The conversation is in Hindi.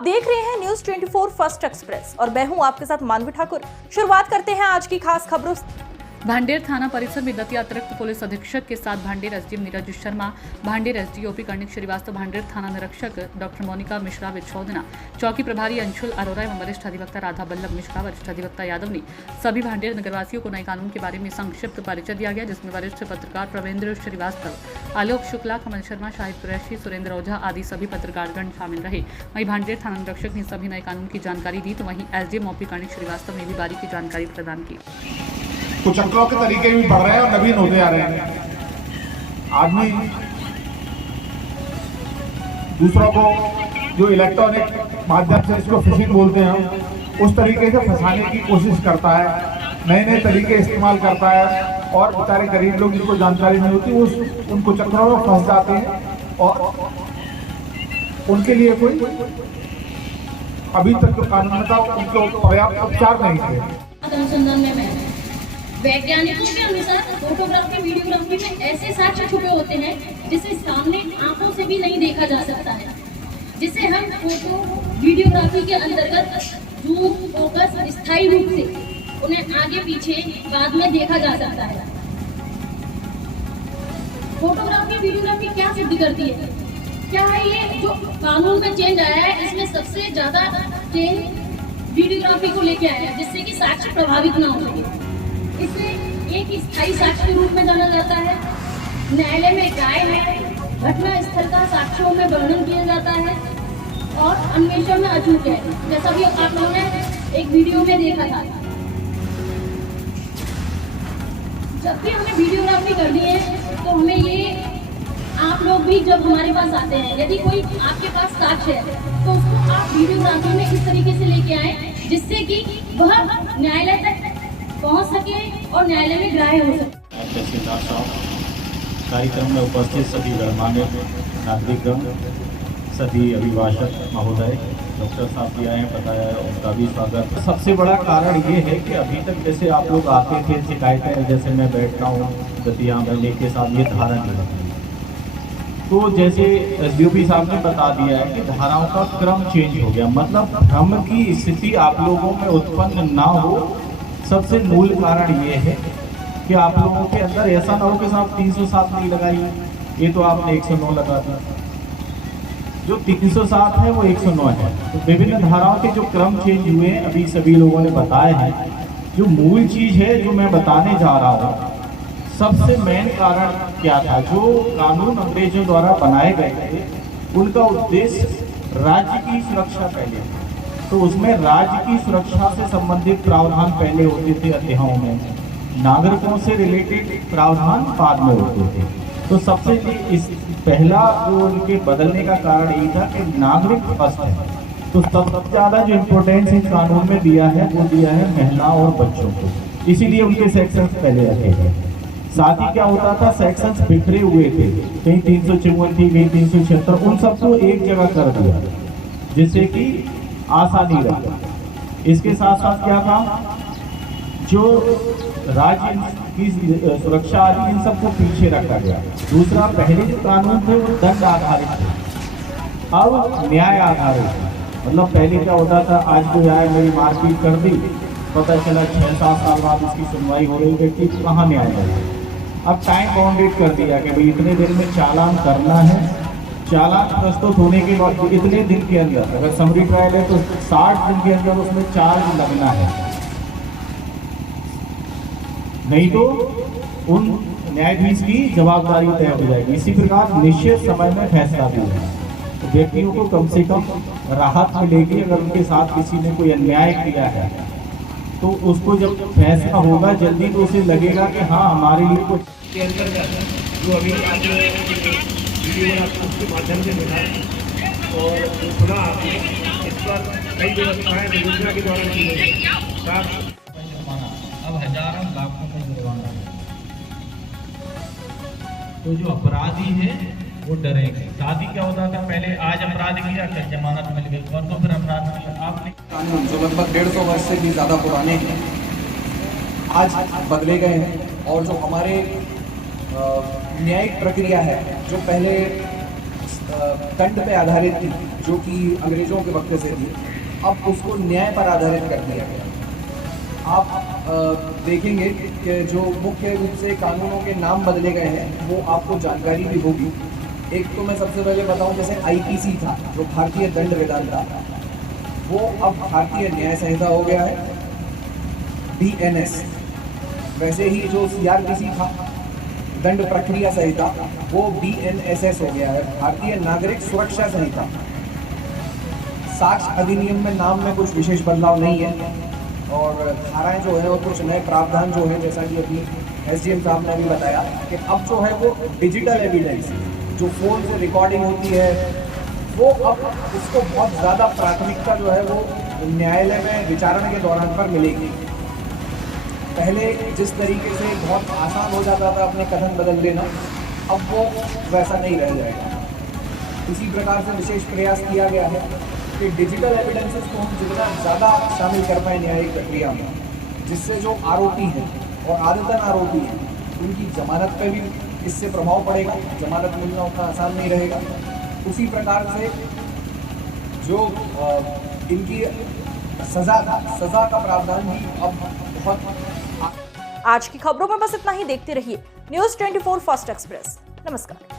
आप देख रहे हैं न्यूज 24 फर्स्ट एक्सप्रेस और मैं हूं आपके साथ मानवी ठाकुर। शुरुआत करते हैं आज की खास खबरों से। भांडेर थाना परिसर में दतिया अतिरिक्त पुलिस अधीक्षक के साथ भांडेर एसडीएम नीरज शर्मा, भांडेर एसडीओपी कर्णिक श्रीवास्तव, भांडेर थाना निरीक्षक डॉक्टर मोनिका मिश्रा विच्छोदना, चौकी प्रभारी अंशुल अरोरा एवं वरिष्ठ अधिवक्ता राधा बल्लभ मिश्रा, वरिष्ठ अधिवक्ता यादव ने सभी भांडेर नगरवासियों को नए कानून के बारे में संक्षिप्त परिचय दिया गया, जिसमें वरिष्ठ पत्रकार प्रवेंद्र श्रीवास्तव, आलोक शुक्ला, कमल शर्मा, शाहिद कुरैशी, सुरेंद्र ओझा आदि सभी पत्रकारगण शामिल रहे। वहीं भांडेर थाना निरीक्षक ने सभी नए कानून की जानकारी दी, तो वहीं एसडीएम ओपी कर्णिक श्रीवास्तव ने भी बारीकी जानकारी प्रदान की। कुछ अक्लों के तरीके भी बढ़ रहे हैं और नवीन होते आ रहे हैं। आदमी दूसरों को जो इलेक्ट्रॉनिक माध्यम से इसको फिशिंग बोलते हैं उस तरीके से फंसाने की कोशिश करता है, नए नए तरीके इस्तेमाल करता है और बेचारे गरीब लोग जिनको जानकारी नहीं होती वो उनको चक्रों में फंस जाते हैं और उनके लिए कोई अभी तक जो कानून था उनको पर्याप्त उपचार नहीं थे। वैज्ञानिकों के अनुसार फोटोग्राफी वीडियोग्राफी में ऐसे साक्ष्य छुपे होते हैं जिसे सामने आंखों से भी नहीं देखा जा सकता है, जिसे हम फोटो वीडियोग्राफी के अंतर्गत जूम फोकस स्थायी रूप से उन्हें आगे पीछे बाद में देखा जा सकता है। फोटोग्राफी वीडियोग्राफी क्या सिद्ध करती है? क्या है ये जो कानून में चेंज आया है इसमें सबसे ज्यादा चेंज वीडियोग्राफी को लेके आया है, जिससे कि साक्ष्य प्रभावित ना हो सके। इसे एक स्थायी साक्ष्य के रूप में जाना जाता है। न्यायालय में राय है, घटना स्थल का साक्ष्यों में वर्णन किया जाता है और अन्वेषण में अचूक है, जैसा भी आप लोगों ने एक वीडियो में देखा था। जब भी हमने वीडियोग्राफी करनी है तो हमें ये आप लोग भी जब हमारे पास आते हैं, यदि कोई आपके पास साक्ष्य है तो उसको आप वीडियोग्राफी में इस तरीके से लेके आए जिससे कि वह न्यायालय तक पहुंच सके और न्यायालय में ग्राह्य हो सके। तहसीलदार साहब, कार्यक्रम में उपस्थित सभी गणमान्य नागरिकगण, सभी अभिभाषक महोदय, डॉक्टर साहब भी आए बताया उनका भी स्वागत। सबसे बड़ा कारण ये है कि अभी तक जैसे आप लोग आते थे शिकायतें, जैसे मैं बैठता हूँ दतिया में के साथ ये धारा नहीं लगती, तो जैसे एसडीओपी साहब ने बता दिया है कि धाराओं का क्रम चेंज हो गया, मतलब भ्रम की स्थिति आप लोगों में उत्पन्न ना हो। सबसे मूल कारण ये है कि आप लोगों के अंदर ऐसा ना हो कि साहब 307 नहीं लगाई, ये तो आपने 109 लगा दिया। जो 307 है वो 109 है। तो विभिन्न धाराओं के जो क्रम चेंज हुए हैं अभी सभी लोगों ने बताए हैं। जो मूल चीज है जो मैं बताने जा रहा हूँ, सबसे मेन कारण क्या था? जो कानून अंग्रेजों द्वारा बनाए गए थे उनका उद्देश्य राज्य की सुरक्षा पहले था, तो उसमें राज्य की सुरक्षा से संबंधित प्रावधान पहले होते थे अध्यायों में, नागरिकों से रिलेटेड प्रावधान बाद में होते थे। तो सबसे इस पहला जो उनके बदलने का कारण यही था कि नागरिक फर्स्ट है, तो सबसे ज्यादा जो इम्पोर्टेंस इस कानून में दिया है वो दिया है महिलाओं और बच्चों को, इसीलिए उनके सेक्शंस पहले रखे गए। साथ ही क्या होता था, सेक्शंस बिखरे हुए थे, कहीं 354 थी, कहीं 376, उन सबको एक जगह कर दिया जिससे कि आसानी रही। इसके साथ साथ क्या था, जो राज्य की सुरक्षा आदि इन सबको पीछे रखा गया। दूसरा, पहले जो कानून थे वो दंड आधारित थे, अब न्याय आधारित है। मतलब पहले क्या होता था, आज कोई आए मेरी मारपीट कर दी, पता चला 6-7 साल बाद इसकी सुनवाई हो रही है, कि कहाँ न्याय है। अब टाइम बाउंडेड कर दिया कि भाई इतने दिन में चालान करना है, चालान प्रस्तुत होने के बाद इतने दिन के अंदर, अगर समरी ट्रायल है तो 60 दिन के अंदर उसमें चार्ज लगना है, नहीं तो उन न्यायाधीश की जवाबदारी तय हो जाएगी। इसी प्रकार निश्चित समय में फैसला भी है, तो व्यक्तियों को कम से कम राहत मिलेगी। अगर उनके साथ किसी ने कोई अन्याय किया है तो उसको जब फैसला होगा जल्दी, तो उसे लगेगा कि हाँ हमारे लिए कुछ के अंतर्गत जो अभी आज वीडियो आपको उसके माध्यम से मिला और जो सुना आपने, इस पर कई व्यवस्थाएं योजना के द्वारा की गई। अब हजारों लाखों में जुर्माना, तो जो अपराधी है वो डरेंगे। शादी क्या होता था पहले, आज अपराध किया कल जमानत मिल गई और तो फिर अपराध किया। आपने कानून जो लगभग 150 वर्ष से भी ज़्यादा पुराने हैं आज बदले गए हैं, और जो हमारे न्यायिक प्रक्रिया है जो पहले दंड पे आधारित थी जो कि अंग्रेज़ों के वक्त से थी, अब उसको न्याय पर आधारित कर दिया गया। आप देखेंगे कि जो मुख्य रूप से कानूनों के नाम बदले गए हैं वो आपको जानकारी भी होगी। एक तो मैं सबसे पहले बताऊं, जैसे आईपीसी था जो भारतीय दंड विधान था, वो अब भारतीय न्याय संहिता हो गया है, बीएनएस। वैसे ही जो सीआरपीसी था दंड प्रक्रिया संहिता, वो बीएनएसएस हो गया है, भारतीय नागरिक सुरक्षा संहिता। साक्ष्य अधिनियम में नाम में कुछ विशेष बदलाव नहीं है और धाराएं जो है और कुछ नए प्रावधान जो है, जैसा कि अभी एसडीएम साहब ने भी बताया कि अब जो है वो डिजिटल एविडेंस, जो फ़ोन से रिकॉर्डिंग होती है, वो अब उसको बहुत ज़्यादा प्राथमिकता जो है वो न्यायालय में विचारण के दौरान पर मिलेगी। पहले जिस तरीके से बहुत आसान हो जाता था अपने कथन बदल देना, अब वो वैसा नहीं रह जाएगा। इसी प्रकार से विशेष प्रयास किया गया है कि डिजिटल एविडेंसेस को हम जितना ज़्यादा शामिल कर पाए न्यायिक प्रक्रिया में, जिससे जो आरोपी हैं और आदतन आरोपी हैं उनकी जमानत पर भी इससे प्रभाव पड़ेगा, जमानत मिलना उतना आसान नहीं रहेगा। उसी प्रकार से जो इनकी सज़ा का प्रावधान भी अब बहुत। आज की खबरों में बस इतना ही। देखते रहिए न्यूज़ 24 फर्स्ट एक्सप्रेस। नमस्कार।